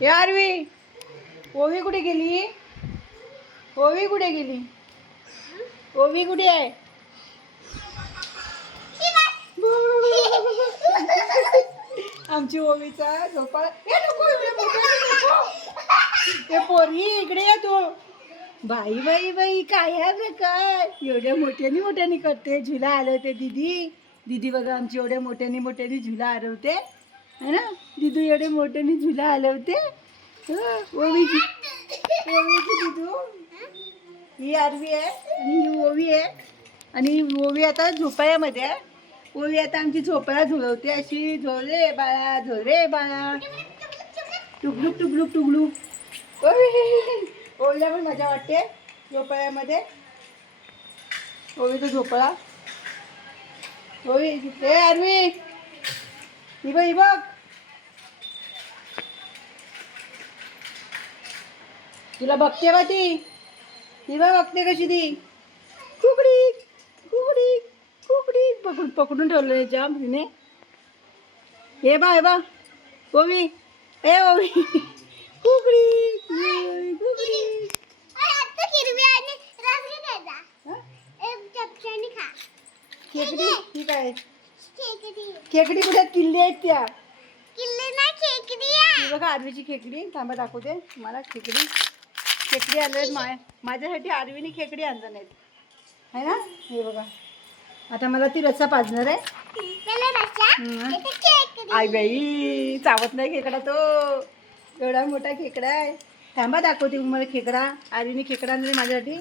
हे आरवी. ओवी कुठे गेली? ओवी कुठे गेली? ओवी कुठे आहे? आमची ओवीचा झोपाळा ए, पोरी इकडे ये तू. बाई बाई बाई काय आहे बे काय? एवढ्या मोठ्यानी मोठ्यानी करते झुला हलवते दीदी. दीदी बघा आमची एवढ्या मोठ्यानी मोठ्यानी झुला हलवते. है ना? दिदू एवढे मोठ्यानी झुला हलवते. होते ओवीची ओवीची दिदू. ही आरवी आहे आणि ही ओवी आहे. आणि ओवी आता झोपाळ्यामध्ये आहे. ओवी आता आमची झोपाळा झुळवते अशी. झोले बाळा झोले बाळा. टुगलुक टुगलुक टुगलुक ओवी. ओवीला पण मजा वाटते झोपाळ्यामध्ये ओवीचा झोपाळा ओवी ए आरवी. ही बघ ही बघ तुला बघते बा ती. ही बघ बघते कशी ती. कुकडी कुकडी कुकडी. पकडून पकडून ठेवलं जाम तिने हे बा हे बा. ओवी. ए ओवी. कुकडी कुकडी हा? खेकडी ही काय? खेकडी. कुठे आहेत? किल्ली आहेत त्या. ही बघा आरवीची खेकडी. थांबा दाखवते मला खेकडी. खेकडी आणले मा माझ्यासाठी आरवीने खेकडी आणलं नाहीत है ना? हे बघा. आता मला ती रस्सा पाजणार आहे. आई बाई चावत नाही खेकडा तो. एवढा मोठा खेकडा आहे. थांबा दाखवते मला खेकडा. आरवीने खेकडा आणले माझ्यासाठी.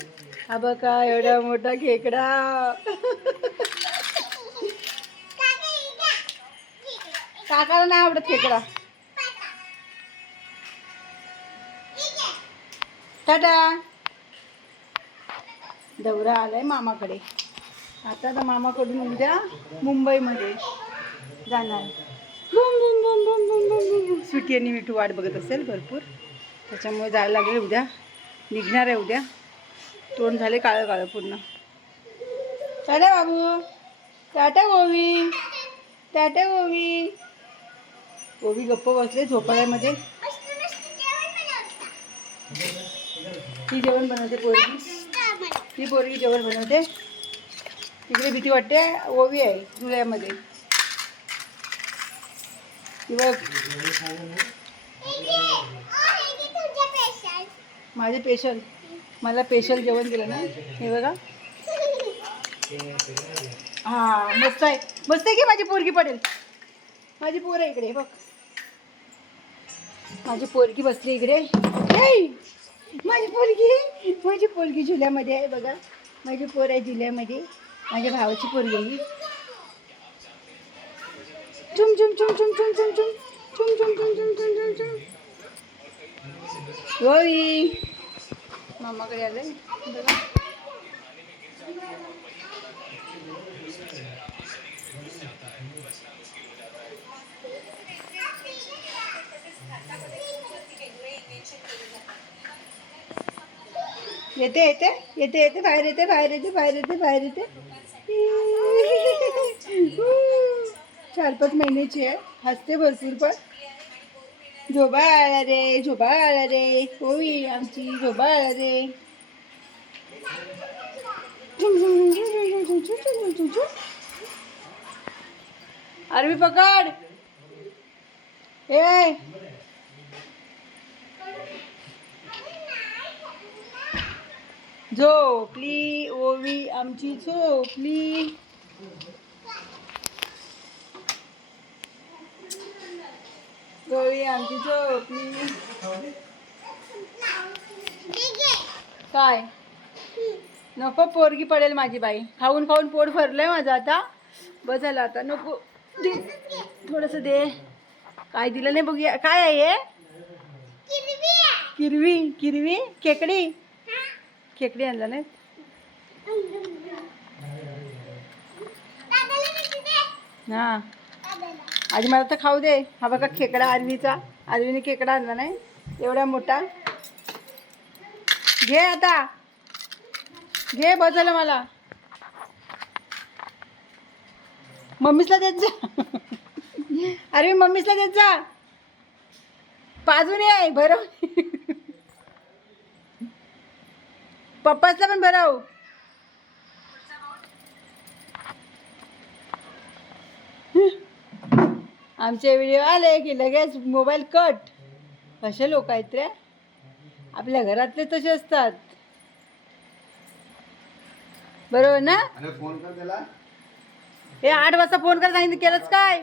हा बघा एवढा मोठा खेकडा. काकाला नाही आवडत खेकडा टाटा. दौरा आलाय मामाकडे. आता तर मामाकडून उद्या मुंबईमध्ये जाणार. सुटी आणि मिठू वाट बघत असेल भरपूर. त्याच्यामुळे जायला लागेल उद्या. निघणार आहे उद्या. तोंड झाले काळं काळं पूर्ण. टाटा बाबू. टाटा गोवी टाटा गोवी ओवी गप्प बसले झोपाळ्यामध्ये. ती जेवण बनवते पोरगी. ती पोरगी जेवण बनवते. तिकडे भीती वाटते ओवी आहे जुळ्यामध्ये किंवा माझे पेशल मला पेशल जेवण दिलं ना. हे बघा. हा मस्त आहे. मस्त आहे की माझी पोरगी पडेल? माझी पोर आहे इकडे बघ. माझी पोरगी बसली इकडे माझी पोरगी माझी पोरगी झुल्यामध्ये आहे बघा माझी पोर आहे झुल्यामध्ये माझ्या भावाची पोरगी ही. चुम चुम चुम चुम चुम चुम चुम चुम चुम चुम चुम चुम चुम चुम होई मामाकडे आलं बघा चार पाच महिन्याची आहे. हसते भरपूर पण. झोबाळा रे झोबाळा रे. होई आमची, झोबाळा रे. अरबी पकड. ए! झोपली ओवी आमची झोपली. ओवी आमची झोपली. काय? नको पोरगी पडेल माझी बाई. खाऊन खाऊन पोट भरलंय माझं आता. बस झालं आता. नको. दे. थोडस दे. काय दिलं नाही बघूया. काय आहे हे? किरवी किरवी खेकडी खेकडी आणला नाही? हा. आधी मला तर खाऊ दे. हा बघा खेकडा आरवीचा. आरवीने खेकडा आणला नाही? एवढा मोठा. घे आता. घे बदल मला. मम्मीसला देत जा. अरे मम्मीसला देत जा. पाजून ये भरव. पप्पासला पण भराव आमचे व्हिडिओ आले की लगेच मोबाईल कट. असे लोक आहेत रे? आपल्या घरातले तसे असतात. बरोबर ना? फोन कर हे आठ वाजता फोन कर सांगितलं केलंच काय?